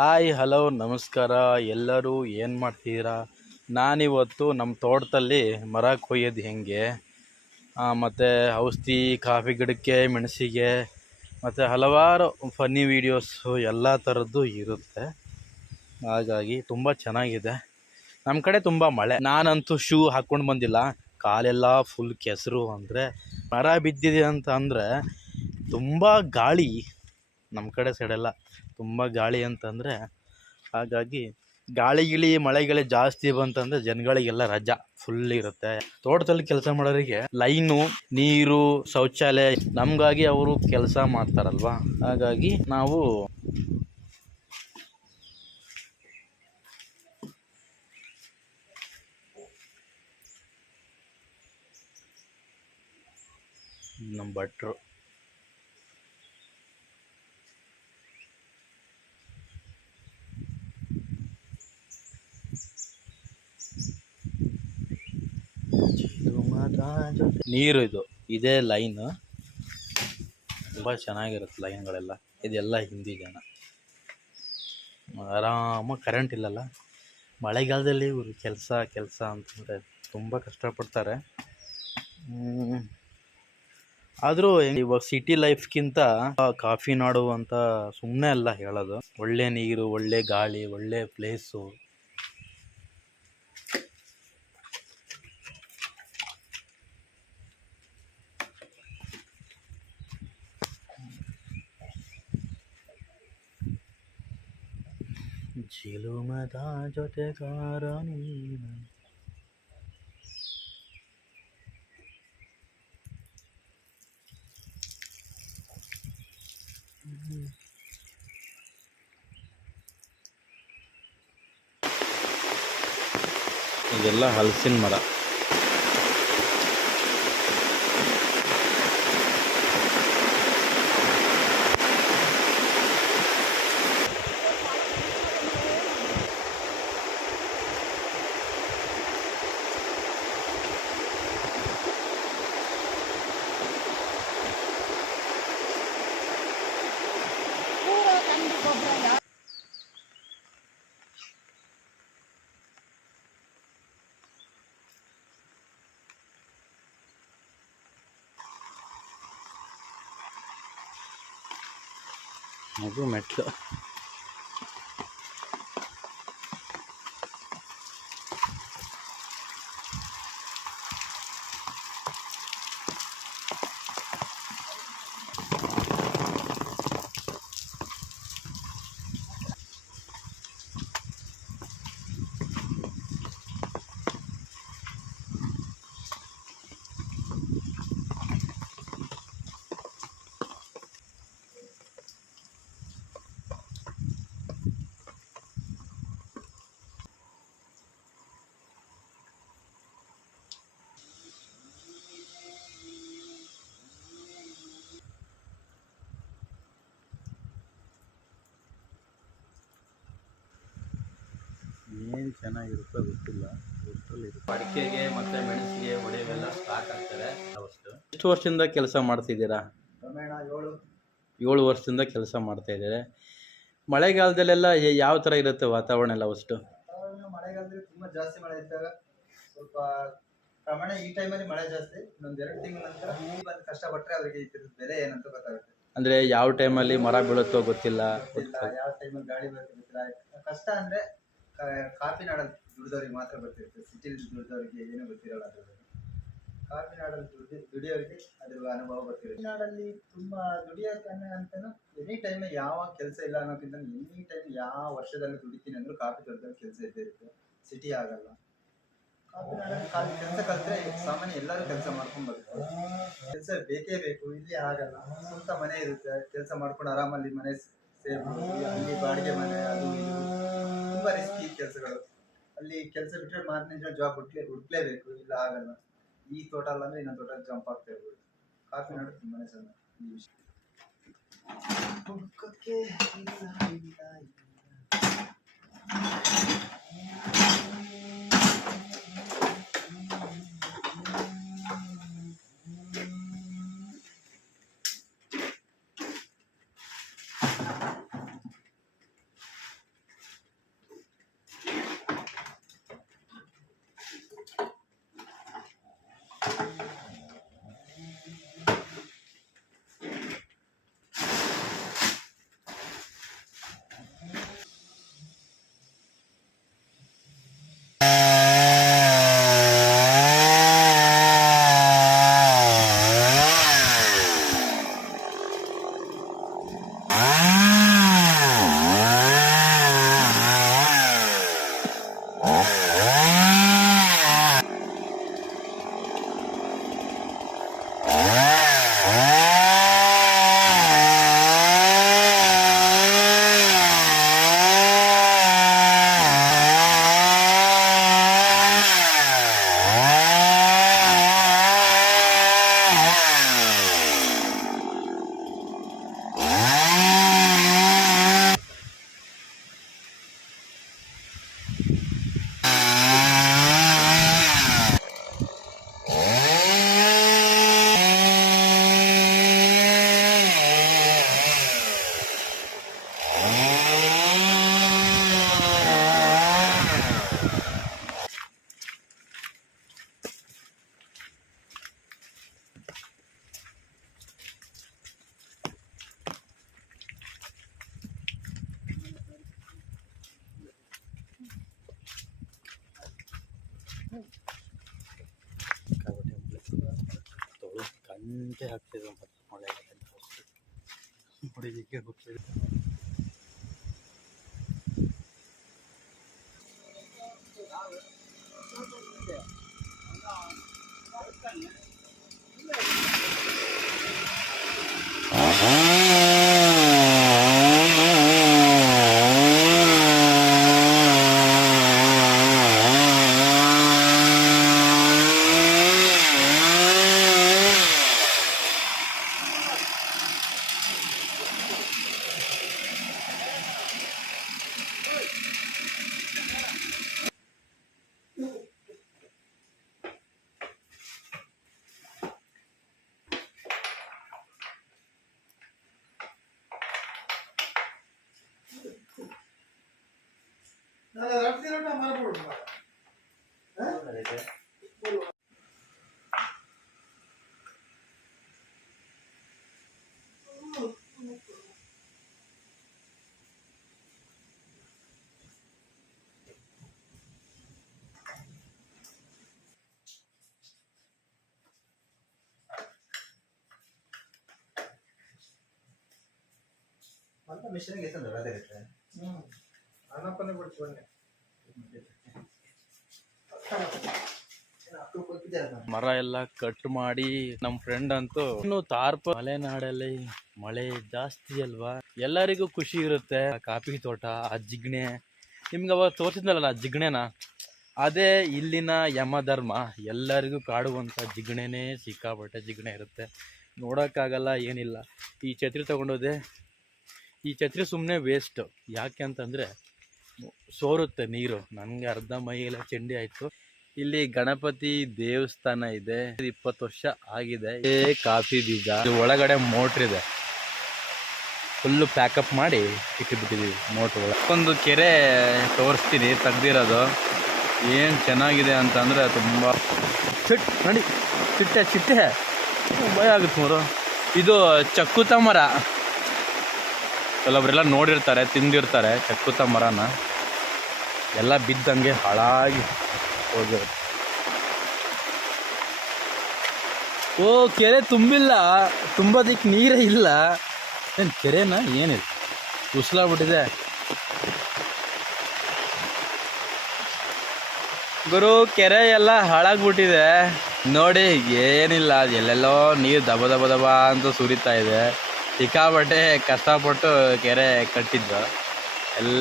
Hi, hello, ನಮಸ್ಕಾರ. ಎಲ್ಲರೂ ಏನು ಮಾಡ್ತಿದ್ದೀರಾ? ನಾನಿವತ್ತು ನಮ್ಮ ತೋಟದಲ್ಲಿ ಮರ ಕೊಯ್ಯೋದು ಹೆಂಗೆ. ಮತ್ತು ಔಷಧಿ, ಕಾಫಿ ಗಿಡಕ್ಕೆ, ಮೆಣಸಿಗೆ, ಮತ್ತು ಹಲವಾರು ಫನ್ನಿ ವೀಡಿಯೋಸು ಎಲ್ಲ ಥರದ್ದು ಇರುತ್ತೆ. ಹಾಗಾಗಿ ತುಂಬ ಚೆನ್ನಾಗಿದೆ. ನಮ್ಮ ಕಡೆ ತುಂಬ ಮಳೆ. ನಾನಂತೂ ಶೂ ಹಾಕ್ಕೊಂಡು ಬಂದಿಲ್ಲ. ಕಾಲೆಲ್ಲ ಫುಲ್ ಕೆಸರು ಅಂದರೆ ಮರ ಬಿದ್ದಿದೆ ಅಂತ ಅಂದರೆ ತುಂಬ ಗಾಳಿ ನಮ್ಮ ಕಡೆ ಸೈಡೆಲ್ಲ ತುಂಬ ಗಾಳಿ ಅಂತಂದರೆ ಹಾಗಾಗಿ ಗಾಳಿ ಗಿಳಿ ಮಳೆ ಗಿಳಿ ಜಾಸ್ತಿ ಬಂತಂದರೆ ಜನಗಳಿಗೆಲ್ಲ ರಜಾ ಫುಲ್ ಇರುತ್ತೆ. ತೋಟದಲ್ಲಿ ಕೆಲಸ ಮಾಡೋರಿಗೆ ಲೈನು, ನೀರು, ಶೌಚಾಲಯ ನಮಗಾಗಿ ಅವರು ಕೆಲಸ ಮಾಡ್ತಾರಲ್ವಾ? ಹಾಗಾಗಿ ನಾವು ನಮ್ಮ ಭಟ್ರು. ನೀರು ಇದು. ಇದೇ ಲೈನ್. ತುಂಬ ಚೆನ್ನಾಗಿರುತ್ತೆ ಲೈನ್ಗಳೆಲ್ಲ. ಇದೆಲ್ಲ ಹಿಂದಿ ಜನ. ಆರಾಮಾಗಿ ಕರೆಂಟ್ ಇಲ್ಲಲ್ಲ. ಮಳೆಗಾಲದಲ್ಲಿ ಇವರು ಕೆಲಸ ಕೆಲಸ ಅಂತಂದರೆ ತುಂಬ ಕಷ್ಟಪಡ್ತಾರೆ. ಆದರೂ ಇವಾಗ ಸಿಟಿ ಲೈಫ್ಗಿಂತ ಕಾಫಿ ನಾಡು ಅಂತ ಸುಮ್ಮನೆ ಅಲ್ಲ ಹೇಳೋದು. ಒಳ್ಳೆ ನೀರು, ಒಳ್ಳೆ ಗಾಳಿ, ಒಳ್ಳೆ ಪ್ಲೇಸು ಜಿಲುಮದ ಜೊತೆಗಾರ ನೀನು. ಇದೆಲ್ಲ ಹಲಸಿನ ಮರ. ಅದು ಮೆಟ್ಲು ಏನು ಚೆನ್ನಾಗಿರುತ್ತೋ ಗೊತ್ತಿಲ್ಲ ಅಡಿಕೆಗೆ ಮತ್ತೆ ಮೆಣಸಿಗೆ ಒಡೆಯವೆಲ್ಲ ಸ್ಟಾಕ್ ಆಗ್ತಾರೆ ಅಷ್ಟು ಎಷ್ಟು ವರ್ಷದಿಂದ ಕೆಲಸ ಮಾಡ್ತಿದ್ದೀರಾ? ಕ್ರಮೇಣ ಏಳು. ಏಳು ವರ್ಷದಿಂದ ಕೆಲಸ ಮಾಡ್ತಾ ಇದ್ದಾರೆ? ಮಳೆಗಾಲದಲ್ಲೆಲ್ಲ ಯಾವ ಥರ ಇರುತ್ತೆ ವಾತಾವರಣ ಎಲ್ಲ ಅಷ್ಟು ವಾತಾವರಣ ಮಳೆಗಾಲದಲ್ಲಿ ತುಂಬ ಜಾಸ್ತಿ ಮಳೆ ಇದ್ದಾಗ ಸ್ವಲ್ಪ ಪ್ರಮಾಣ ಈ ಟೈಮಲ್ಲಿ ಮಳೆ ಜಾಸ್ತಿ ಇನ್ನೊಂದ್ ಎರಡು ತಿಂಗಳ ನಂತರ ಬಂದು ಕಷ್ಟಪಟ್ರೆ ಅವರಿಗೆ ಬೆಲೆ ಏನಂತ ಗೊತ್ತಾಗುತ್ತೆ. ಅಂದರೆ ಯಾವ ಟೈಮಲ್ಲಿ ಮರ ಬೀಳುತ್ತೋ ಗೊತ್ತಿಲ್ಲ. ಗೊತ್ತಿಲ್ಲ ಯಾವ ಟೈಮಲ್ಲಿ ಗಾಳಿ ಬರುತ್ತೆ ಗೊತ್ತಿಲ್ಲ. ಕಷ್ಟ ಅಂದ್ರೆ ಕಾಫಿ ನಾಡಲ್ಲಿ ದುಡಿದವ್ರಿಗೆ ಮಾತ್ರ ಗೊತ್ತಿರುತ್ತೆ. ಸಿಟಿಲಿ ದುಡಿದವರಿಗೆ ಏನು ಗೊತ್ತಿರಲ್ಲ ಅದ್ರ ಬಗ್ಗೆ ಕಾಫಿ ನಾಡಲ್ಲಿ ದುಡಿ ದುಡಿಯೋರಿಗೆ ಅದ್ರ ಅನುಭವ ಗೊತ್ತಿರುತ್ತೆ. ನಾಡಲ್ಲಿ ತುಂಬಾ ದುಡಿಯೋಕೆ ಅಂತಲೂ ಎನಿ ಟೈಮ್ ಯಾವ ಕೆಲಸ ಇಲ್ಲ ಅನ್ನೋಕ್ಕಿಂತ ಎನಿ ಟೈಮ್ ಯಾವ ವರ್ಷದಲ್ಲಿ ದುಡಿತೀನಿ ಅಂದರೂ ಕಾಫಿ ತೋಟದಲ್ಲಿ ಕೆಲಸ ಇದ್ದೇ ಇರುತ್ತೆ. ಸಿಟಿ ಆಗಲ್ಲ. ಕಾಫಿ ಕೆಲಸ ಕಲಿತ್ರೆ ಸಾಮಾನ್ಯ ಎಲ್ಲರೂ ಕೆಲಸ ಮಾಡ್ಕೊಂಡು ಬರ್ತಾರೆ ಕೆಲಸ ಬೇಕೇ ಬೇಕು, ಇಲ್ಲಿ ಆಗಲ್ಲ. ಸ್ವಂತ ಮನೆ ಇರುತ್ತೆ. ಕೆಲಸ ಮಾಡ್ಕೊಂಡು ಆರಾಮಲ್ಲಿ ಮನೆ ಸೇರ್ಬೋದು. ಅಲ್ಲಿ ಬಾಡಿಗೆ ಮನೆ, ಅದು ಇದು. ತುಂಬಾ ರಿಸ್ಕಿ ಕೆಲಸಗಳು. ಅಲ್ಲಿ ಕೆಲಸ ಬಿಟ್ಟರೆ ಮಾರನೇ ದಿನ ಜಾಬ್ ಹುಡ್ಕ್ಲೇ ಹುಡ್ಕ್ಲೇಬೇಕು ಇಲ್ಲ ಆಗಲ್ಲ. ಈ ತೋಟ ಅಲ್ಲ ಅಂದ್ರೆ ಇನ್ನೊಂದು ತೋಟ ಜಂಪ್ ಆಗ್ತಾ ಇರ್ಬೋದು. ಕಾಫಿ ನಾಡು ತುಂಬಾನೇ ಚೆನ್ನಾಗಿ. ತೊಳು ಗಂಟೆ ಹಾಕ್ತಿದ್ರು ಮಳೆ ನೋಡಿ ಹೀಗೆ ಮರ ಎಲ್ಲ ಕಟ್ ಮಾಡಿ ನಮ್ಮ ಫ್ರೆಂಡ್ ಅಂತೂ ಇನ್ನು ತಾರ್ಪ ಮಲೆನಾಡಲ್ಲಿ ಮಳೆ ಜಾಸ್ತಿ ಅಲ್ವಾ? ಎಲ್ಲರಿಗೂ ಖುಷಿ ಇರುತ್ತೆ. ಕಾಫಿ ತೋಟ ಆ ಜಿಗ್ಣೆ. ನಿಮ್ಗೆ ಅವಾಗ ತೋರಿಸಿದ್ನಲ್ಲ ನಾ ಜಿಗ್ಣೆನ? ಅದೇ ಇಲ್ಲಿನ ಯಮಧರ್ಮ. ಎಲ್ಲರಿಗೂ ಕಾಡುವಂಥ ಜಿಗ್ಣೆನೇ ಸಿಕ್ಕಾಪಟ್ಟೆ ಜಿಗ್ಣೆ ಇರುತ್ತೆ. ನೋಡೋಕ್ಕಾಗಲ್ಲ ಏನಿಲ್ಲ. ಈ ಛತ್ರಿ ತಗೊಂಡೋದೆ ಈ ಛತ್ರಿ ಸುಮ್ಮನೆ ವೇಸ್ಟ್ ಯಾಕೆ ಅಂತಂದರೆ, ಸೋರುತ್ತೆ ನೀರು. ನನಗೆ ಅರ್ಧ ಮೈಯೆಲ್ಲ ಚಂಡಿ ಆಯಿತು. ಇಲ್ಲಿ ಗಣಪತಿ ದೇವಸ್ಥಾನ ಇದೆ. ಇಪ್ಪತ್ತು ವರ್ಷ ಆಗಿದೆ. ಏ ಕಾಫಿ ಬೀಜ. ಒಳಗಡೆ ಮೋಟ್ರ್ ಇದೆ. ಫುಲ್ಲು ಪ್ಯಾಕಪ್ ಮಾಡಿ ಇಟ್ಟುಬಿಟ್ಟಿದ್ದೀವಿ ಮೋಟ್ರ್ ಒಂದು ಕೆರೆ ತೋರಿಸ್ತೀನಿ, ತೆಗ್ದಿರೋದು. ಏನು ಚೆನ್ನಾಗಿದೆ ಅಂತಂದರೆ ತುಂಬ ಚಿಟ್ ನೋಡಿ. ಚಿಟ್ಟೆ ಚಿಟ್ಟೆ ಭಯ ಆಗುತ್ತೆ ಮೂರು ಇದು ಚಕ್ಕುತ ಮರ. ಕೆಲವೊಬ್ರೆಲ್ಲ ನೋಡಿರ್ತಾರೆ, ತಿಂದಿರ್ತಾರೆ, ಚಕ್ಕುತ ಮರನ. ಎಲ್ಲ ಬಿದ್ದಂಗೆ ಹಾಳಾಗಿ ಹೋಗಿರುತ್ತೆ. ಓ, ಕೆರೆ ತುಂಬಿಲ್ಲ. ತುಂಬೋದಕ್ಕೆ ನೀರೇ ಇಲ್ಲ. ಏನು ಕೆರೆನ? ಏನಿಲ್ಲ. ಉಸ್ಲಾಗ್ಬಿಟ್ಟಿದೆ. ಗುರು, ಕೆರೆ ಎಲ್ಲ ಹಾಳಾಗ್ಬಿಟ್ಟಿದೆ. ನೋಡಿ, ಏನಿಲ್ಲ. ಎಲ್ಲೆಲ್ಲೋ ನೀರು ದಬ ದಬ ದಬ ಅಂತ ಸುರಿತಾ ಇದೆ. ಸಿಕ್ಕಾಪಟ್ಟೆ ಕಷ್ಟಪಟ್ಟು ಕೆರೆ ಕಟ್ಟಿದ್ದು. ಎಲ್ಲ